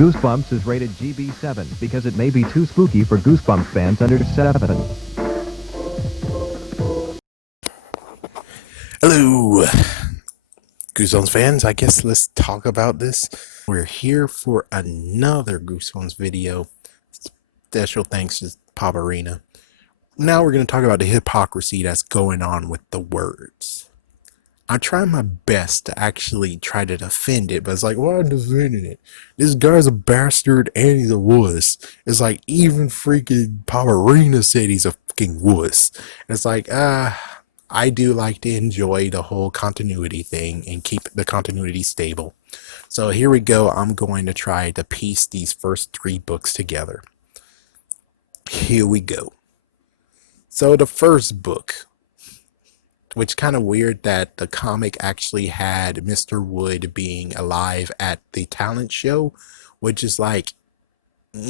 Goosebumps is rated GB7 because it may be too spooky for Goosebumps fans under 7. Hello, Goosebumps fans. I guess let's talk about this. We're here for another Goosebumps video. Special thanks to Paparina. Now we're going to talk about the hypocrisy that's going on with the words. I try my best to actually try to defend it, but it's like, why am I defending it? This guy's a bastard and he's a wuss. It's like, even freaking Paparina said he's a fucking wuss. And it's like, I do like to enjoy the whole continuity thing and keep the continuity stable. So here we go. I'm going to try to piece these first 3 books together. Here we go. So the first book, which kind of weird that the comic actually had Mr. Wood being alive at the talent show, which is like, But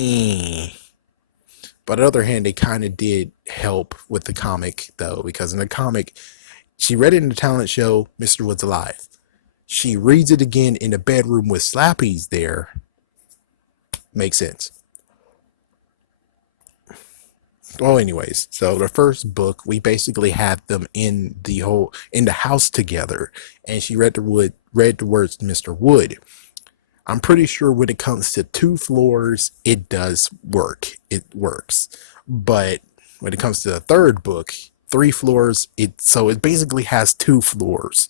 on the other hand, they kind of did help with the comic, though, because in the comic, she read it in the talent show, Mr. Wood's alive. She reads it again in the bedroom with Slappy's there. Makes sense. Well, anyways, so the first book, we basically had them in the house together, and she read the words Mr. Wood. I'm pretty sure when it comes to 2 floors, it does work. It works. But when it comes to the third book, 3 floors, it basically has 2 floors.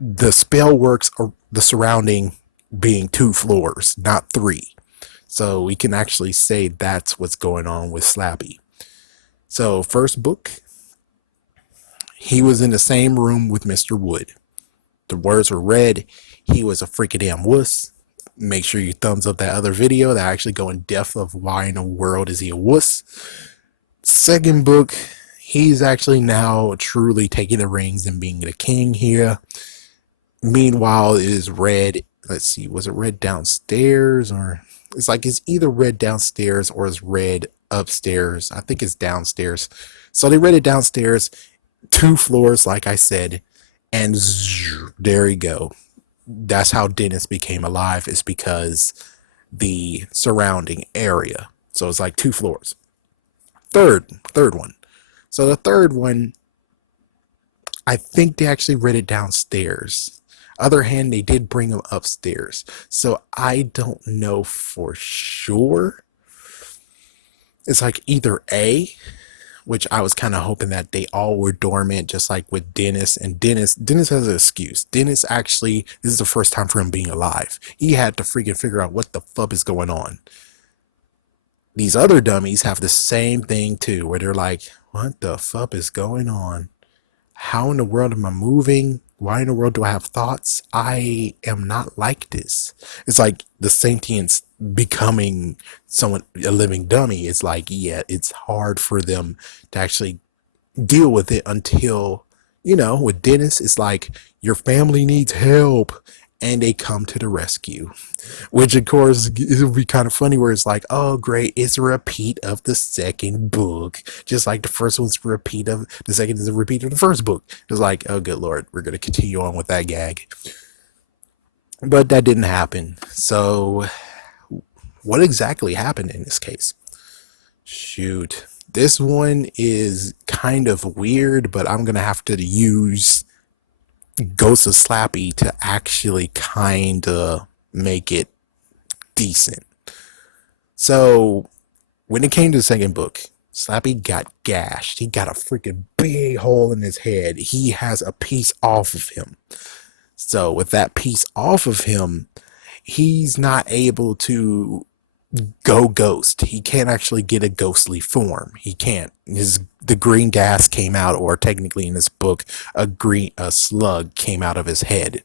The spell works, or the surrounding being 2 floors, not 3. So we can actually say that's what's going on with Slappy. So first book, he was in the same room with Mr. Wood. The words were read. He was a freaking damn wuss. Make sure you thumbs up that other video that actually go in depth of why in the world is he a wuss. Second book, he's actually now truly taking the rings and being the king here. Meanwhile, it is read, let's see, was it read downstairs, or it's like it's either read downstairs or it's read upstairs. I think it's downstairs. So they read it downstairs, 2 floors, like I said, and there you go. That's how Dennis became alive, is because the surrounding area. So it's like 2 floors. Third one. So the third one, I think they actually read it downstairs. Other hand, they did bring him upstairs. So I don't know for sure. It's like either A, which I was kind of hoping that they all were dormant, just like with Dennis. And Dennis has an excuse. Dennis actually, this is the first time for him being alive. He had to freaking figure out what the fuck is going on. These other dummies have the same thing too, where they're like, what the fuck is going on? How in the world am I moving? Why in the world do I have thoughts? I am not like this. It's like the sentience becoming a living dummy. It's like, yeah, it's hard for them to actually deal with it until, with Dennis, it's like your family needs help and they come to the rescue. Which, of course, it would be kind of funny where it's like, oh, great, it's a repeat of the second book. Just like the first one's a repeat of the second is a repeat of the first book. It's like, oh, good Lord, we're going to continue on with that gag. But that didn't happen. So what exactly happened in this case? Shoot. This one is kind of weird, but I'm going to have to use Ghost of Slappy to actually kind of make it decent. So when it came to the second book, Slappy got gashed. He got a freaking big hole in his head. He has a piece off of him. So with that piece off of him, he's not able to go ghost. He can't actually get a ghostly form. He can't. The green gas came out, or technically in this book, a slug came out of his head.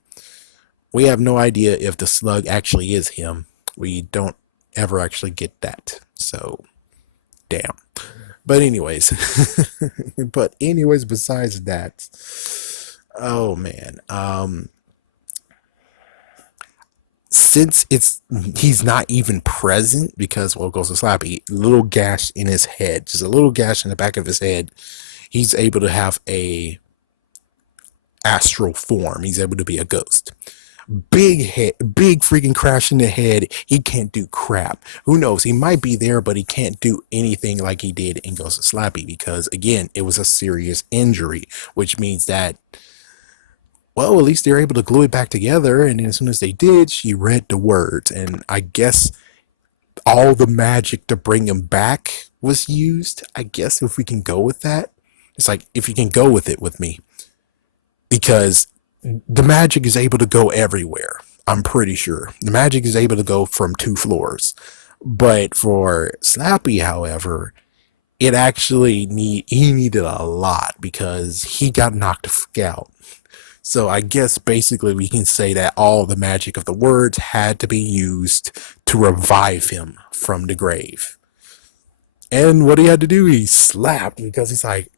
We have no idea if the slug actually is him. We don't ever actually get that. So, damn. But anyways, besides that, oh man, since he's not even present, because Ghost of Slappy, little gash in his head, just a little gash in the back of his head, he's able to have a astral form. He's able to be a ghost. Big head, big freaking crash in the head. He can't do crap. Who knows? He might be there, but he can't do anything like he did in Ghost of Slappy because, again, it was a serious injury, which means that, well, at least they're able to glue it back together. And as soon as they did, she read the words. And I guess all the magic to bring him back was used. I guess if we can go with that, it's like, if you can go with it with me, because the magic is able to go everywhere. I'm pretty sure the magic is able to go from 2 floors. But for Slappy, however, it actually he needed a lot because he got knocked the fuck out. So I guess basically we can say that all the magic of the words had to be used to revive him from the grave. And what he had to do, he slapped because he's like,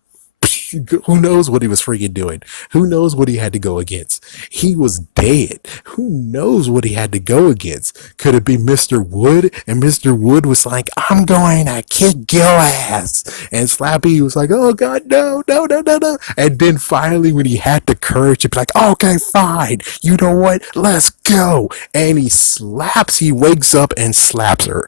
who knows what he was freaking doing? Who knows what he had to go against? He was dead. Who knows what he had to go against? Could it be Mr. Wood? And Mr. Wood was like, I'm going to kick your ass. And Slappy was like, oh God, no, no, no, no, no. And then finally, when he had the courage to be like, okay, fine. You know what? Let's go. And he wakes up and slaps her.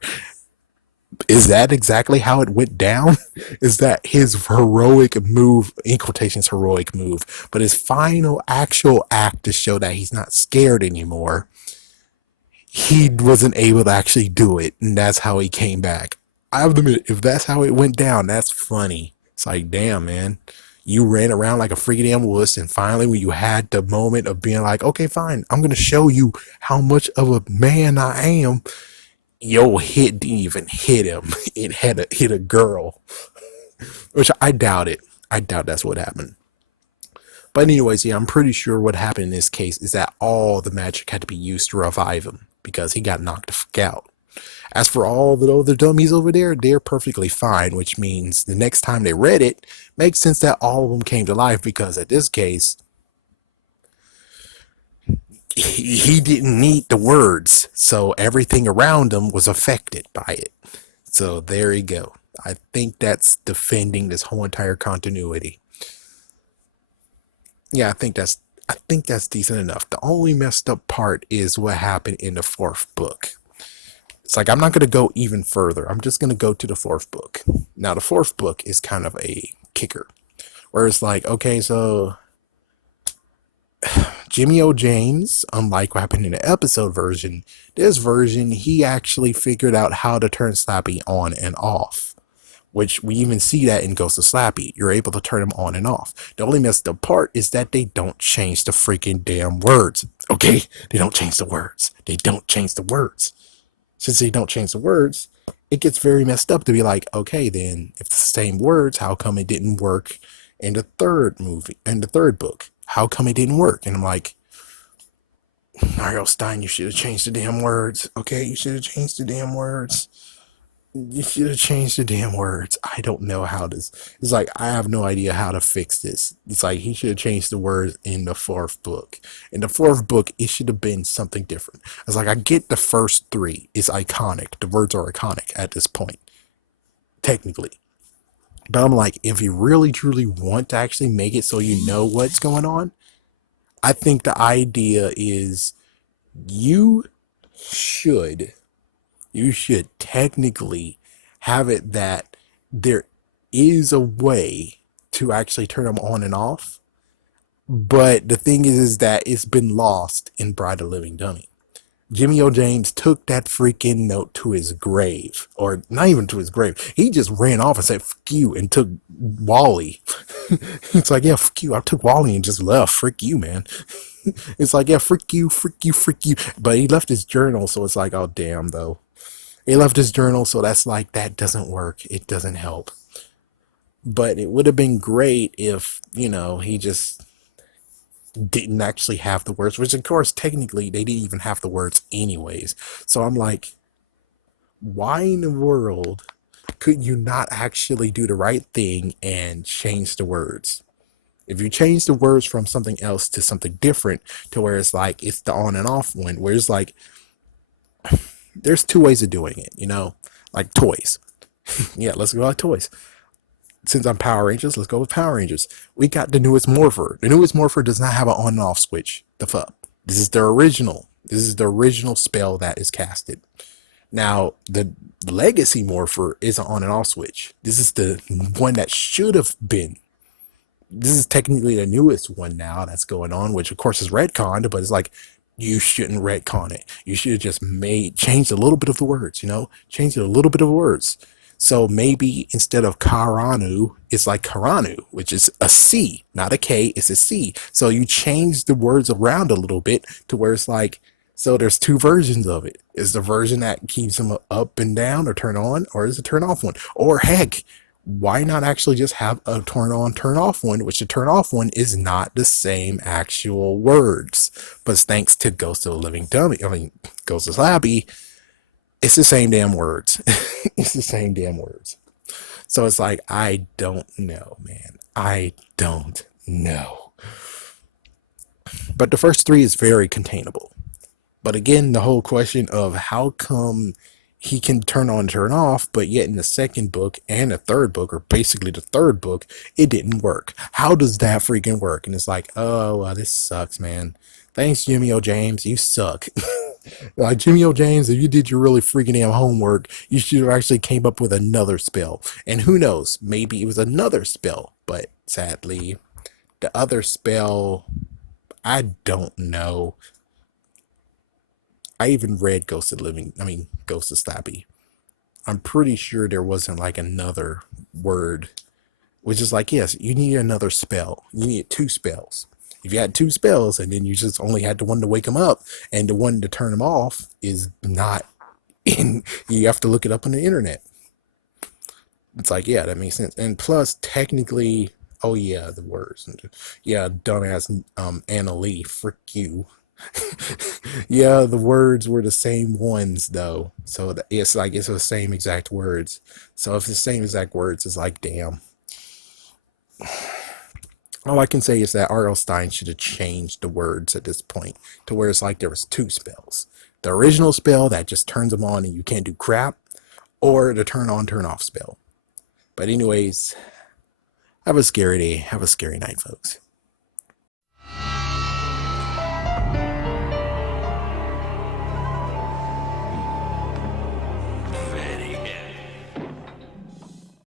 Is that exactly how it went down? Is that his heroic move, in quotations, heroic move, but his final actual act to show that he's not scared anymore? He wasn't able to actually do it, and that's how he came back. I have to admit, if that's how it went down, that's funny. It's like, damn, man. You ran around like a freaking damn wuss, and finally, when you had the moment of being like, okay, fine, I'm going to show you how much of a man I am, your hit didn't even hit him. It had hit a girl, which I doubt it. I doubt that's what happened. But anyways, yeah, I'm pretty sure what happened in this case is that all the magic had to be used to revive him because he got knocked the fuck out. As for all the other dummies over there, they're perfectly fine, which means the next time they read it, makes sense that all of them came to life because at this case, he didn't need the words, so everything around him was affected by it. So there you go. I think that's defending this whole entire continuity. Yeah, I think that's decent enough. The only messed up part is what happened in the 4th book. It's like, I'm not going to go even further. I'm just going to go to the 4th book. Now, the 4th book is kind of a kicker, where it's like, okay, so Jimmy O. James, unlike what happened in the episode version, this version, he actually figured out how to turn Slappy on and off, which we even see that in Ghost of Slappy. You're able to turn him on and off. The only messed up part is that they don't change the freaking damn words. Okay? They don't change the words. They don't change the words. Since they don't change the words, it gets very messed up to be like, okay, then if it's the same words, how come it didn't work in the 3rd book? How come it didn't work? And I'm like, Mario Stein, you should have changed the damn words. Okay, you should have changed the damn words. You should have changed the damn words. I don't know how this. It's like, I have no idea how to fix this. It's like, he should have changed the words in the 4th book. In the 4th book, it should have been something different. It's like, I get the first 3 is iconic. The words are iconic at this point, technically. But I'm like, if you really truly want to actually make it so you know what's going on, I think the idea is you should technically have it that there is a way to actually turn them on and off. But the thing is that it's been lost in Bride of Living Dummy. Jimmy O. James took that freaking note to his grave, or not even to his grave. He just ran off and said, fuck you, and took Wally. It's like, yeah, fuck you. I took Wally and just left. Frick you, man. It's like, yeah, frick you, frick you, frick you. But he left his journal, so it's like, oh, damn, though. He left his journal, so that's like, that doesn't work. It doesn't help. But it would have been great if, he just didn't actually have the words, which of course technically they didn't even have the words anyways. So I'm like, why in the world could you not actually do the right thing and change the words? If you change the words from something else to something different, to where it's like, it's the on and off one, where it's like, there's 2 ways of doing it, like toys. Yeah, let's go like toys. Since I'm Power Rangers, let's go with Power Rangers. We got the newest Morpher. The newest Morpher does not have an on and off switch. The fuck? This is the original. This is the original spell that is casted. Now, the legacy morpher is an on and off switch. This is the one that should have been. This is technically the newest one now that's going on, which of course is retconned, but it's like, you shouldn't retcon it. You should have just changed a little bit of the words, changed a little bit of words. So maybe instead of Karanu, it's like Karanu, which is a C, not a K, it's a C. So you change the words around a little bit to where it's like, so there's two versions of it. Is the version that keeps them up and down or turn on, or is it turn off one? Or heck, why not actually just have a turn on, turn off one, which the turn off one is not the same actual words. But thanks to Ghost of the Living Dummy, Ghost of Slappy, it's the same damn words. It's the same damn words. So it's like, I don't know, man. I don't know. But the first three is very containable. But again, the whole question of how come he can turn on, turn off, but yet in the second book and the third book, or basically the third book, it didn't work. How does that freaking work? And it's like, oh, well, this sucks, man. Thanks, Jimmy O. James. You suck. Like, Jimmy O. James, if you did your really freaking damn homework, you should have actually came up with another spell. And who knows, maybe it was another spell. But sadly, the other spell, I don't know. I even read Ghost of Slappy. I'm pretty sure there wasn't like another word, which is like, yes, you need another spell. You need two spells. If you had two spells and then you just only had the one to wake them up and the one to turn them off is not in, you have to look it up on the internet. It's like, yeah, that makes sense. And plus, technically, oh yeah, the words. Yeah, dumbass Anna Lee, frick you. Yeah, the words were the same ones though. So it's like, it's the same exact words. So if it's the same exact words, it's like, damn. All I can say is that R.L. Stine should have changed the words at this point to where it's like there was two spells. The original spell that just turns them on and you can't do crap, or the turn on, turn off spell. But anyways, have a scary day. Have a scary night, folks.